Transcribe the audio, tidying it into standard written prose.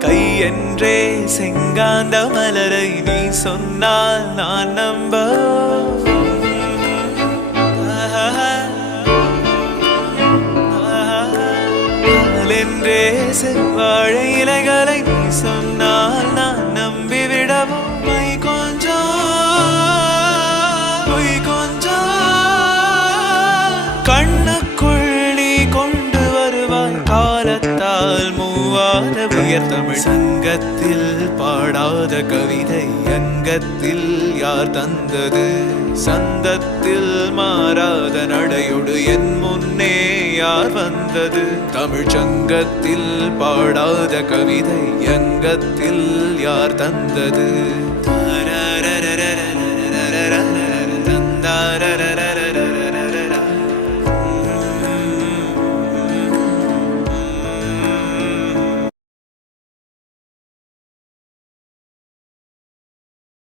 கை என்றே செங்காந்த மலரை நீ சொன்னால் நான் நம்ப என்றே செவ்வாழை இலைகளை நீ சொன்னால் நான் நம்பிவிடவும் பொய் கொஞ்சம் கண்ணுக்குள் நீ கொண்டு வருவாய் காலத்தால் மூவாத உயர் தமிழ் சங்கத்தில் பாடாத கவிதை அங்கத்தில் யார் தந்தது சந்தத்தில் மாறாத நடையோடு என் முன்னே யார் வந்தது தமிழ் சங்கத்தில் பாடாத கவிதை அங்கத்தில் யார் தந்தது